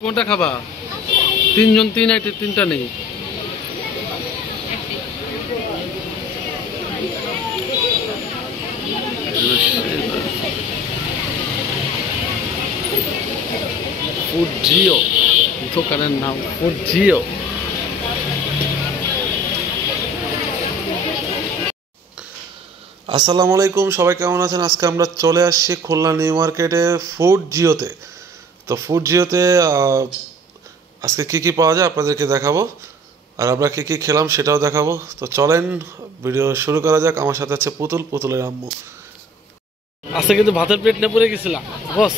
কোনটা খাবা? তিনজন তিন আইটেম, তিনটা নেই। ফুড জিও দোকানের নাম ফুড জিও। আসসালামু আলাইকুম, সবাই কেমন আছেন? আজকে আমরা চলে আসছি খুলনা নিউ মার্কেটে ফুড জিওতে। তো ফুড জিওতে আজকে কি কি পাওয়া যায় আপনাদেরকে দেখাবো, আর আমরা কি কি খেলাম সেটাও দেখাবো। তো চলেন ভিডিও শুরু করা যাক। আমার সাথে আছে পুতুলের আম্মু। আজকে কিন্তু ভাতের প্লেট নিয়ে পড়ে গেছিলাম বস।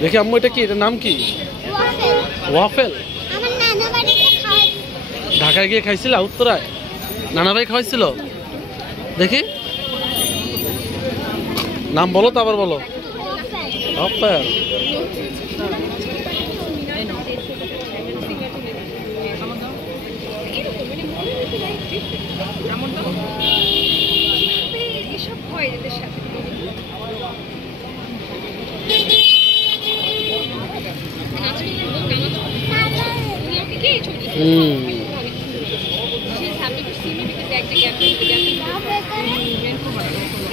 দেখি আম্মু, এটা কি? এটার নাম কি? ওয়াফেল। ঢাকায় গিয়ে খাইছিলা? উত্তরায় নানা ভাই খাওয়াইছিল। দেখি নাম বলো তো, আবার বলো। ওয়াফেল।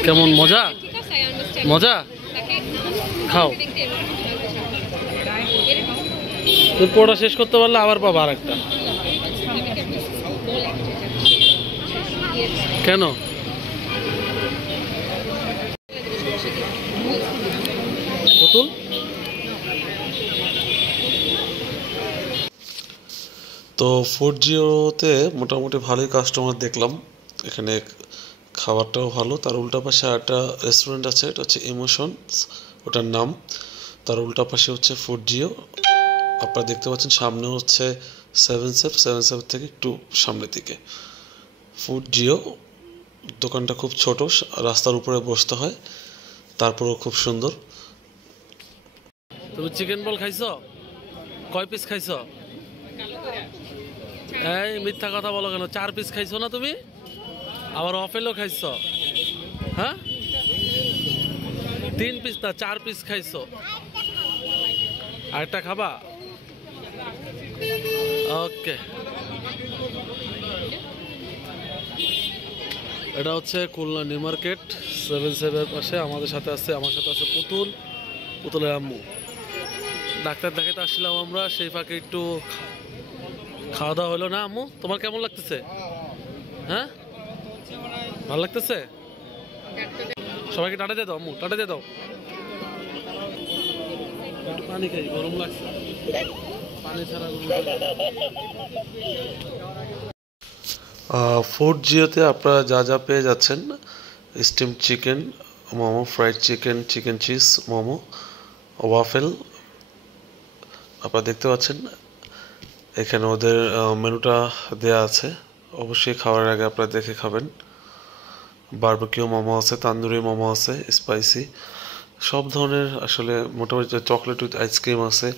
কেমন মজা? মজা? খাও। তুই পড়া শেষ করতে পারলে আবার পাবা আর একটা। কেন? পুতুল তো ফুড জিওতে মোটামুটি ভালোই কাস্টমার দেখলাম। এখানে খাবারটাও ভালো। তার উল্টা পাশে একটা রেস্টুরেন্ট আছে, এটা হচ্ছে ইমোশনস ওটার নাম। তার উল্টা পাশে হচ্ছে ফুড জিও। আপনারা দেখতে পাচ্ছেন সামনে হচ্ছে সেভেন সেভ থেকে একটু সামনের দিকে ফুড জিও। দোকানটা খুব ছোট, রাস্তার উপরে বসতে হয়, তারপরেও খুব সুন্দর। তুমি চিকেন বল খাইছো? কয় পিস খাইছো? এই মিথ্যা কথা বলো কেন? 4 পিস খাইছো না তুমি? আবার অফেলও খাইছো? হ্যাঁ, 3 পিস না 4 পিস খাইছো। আরেকটা খাবা? ওকে। এটা হচ্ছে খুলনা নিউ মার্কেট 7-7 পাশে। আমার সাথে আছে পুতুলের আম্মু। ডাক্তার দেখাতে আসছিলাম আমরা, সেই ফাঁকে একটু খাওয়া দাওয়া হলো না। আম্মু, তোমার কেমন লাগতেছে? হ্যাঁ, ভালো লাগতেছে? সবাইকে টাটা দিয়ে দাও আম্মু, টাটা দিয়ে দাও। একটু পানি খাই, গরম লাগছে। পানি ছাড়া ফুড জিওতে আপনারা যা যা পেয়ে যাচ্ছেন, steam chicken momo, fried chicken, chicken cheese momo, waffle আপনারা দেখতে পাচ্ছেন। এখানে ওদের মেনুটা দেয়া আছে, অবশ্যই খাওয়ার আগে আপনারা দেখে খাবেন। বারবিকিউ মোমো আছে, তান্দুরি মোমো আছে, স্পাইসি সব ধরনের। আসলে মোটামুটি চকলেট উইথ আইসক্রিম আছে,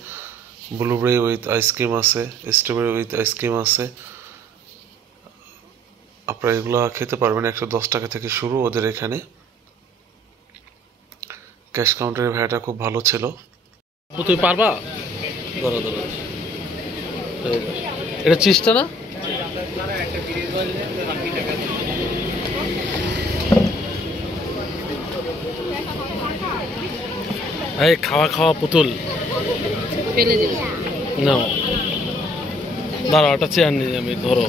ব্লুবেরি উইথ আইসক্রিম আছে, স্ট্রবেরি উইথ আইসক্রিম আছে। আপনারা এগুলো খেতে পারবেন। 110 টাকা থেকে শুরু ওদের এখানে। ক্যাশ কাউন্টারের ভাড়াটা খুব ভালো ছিল। তুমি পারবা? ধরো ধরো, এটা চিজটা না? এই খাওয়া পুতুল নাও, দাঁড়াও একটা চেয়ার নিই আমি। ধরো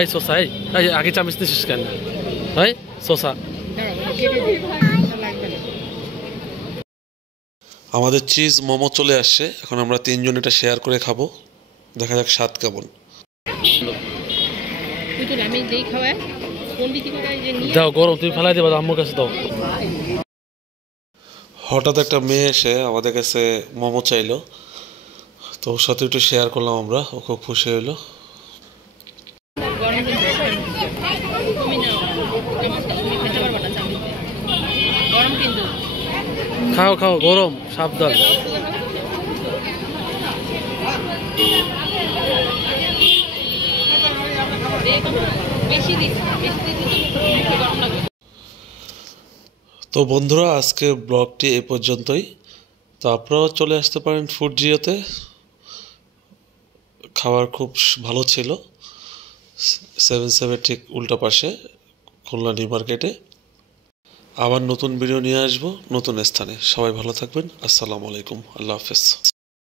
এই শসা, এই আগে চামিচ নিছিস কেন? ভাই শসা। আমাদের চিজ মোমো চলে আসছে, এখন আমরা 3 জন এটা শেয়ার করে খাবো। দেখা যাক স্বাদ কেমন। দাও গরম, তুমি ফেলাই দেবা, আম্মুর কাছে দাও। হঠাৎ একটা মেয়ে এসে আমাদের কাছে মোমো চাইলো, তো ওর সাথে একটু শেয়ার করলাম আমরা। ও খুব খুশি হইলো। খাও খাও, গরম, সাবধান। তো বন্ধুরা, আজকে ব্লগটি এ পর্যন্তই। তো আপনারাও চলে আসতে পারেন ফুড জিওতে। খাবার খুব ভালো ছিল। 7-7 ঠিক উল্টা পাশে, খুলনা নিউ মার্কেটে। আবার নতুন ভিডিও নিয়ে আসবো নতুন স্থানে। সবাই ভালো থাকবেন। আসসালামু আলাইকুম। আল্লাহ হাফেজ।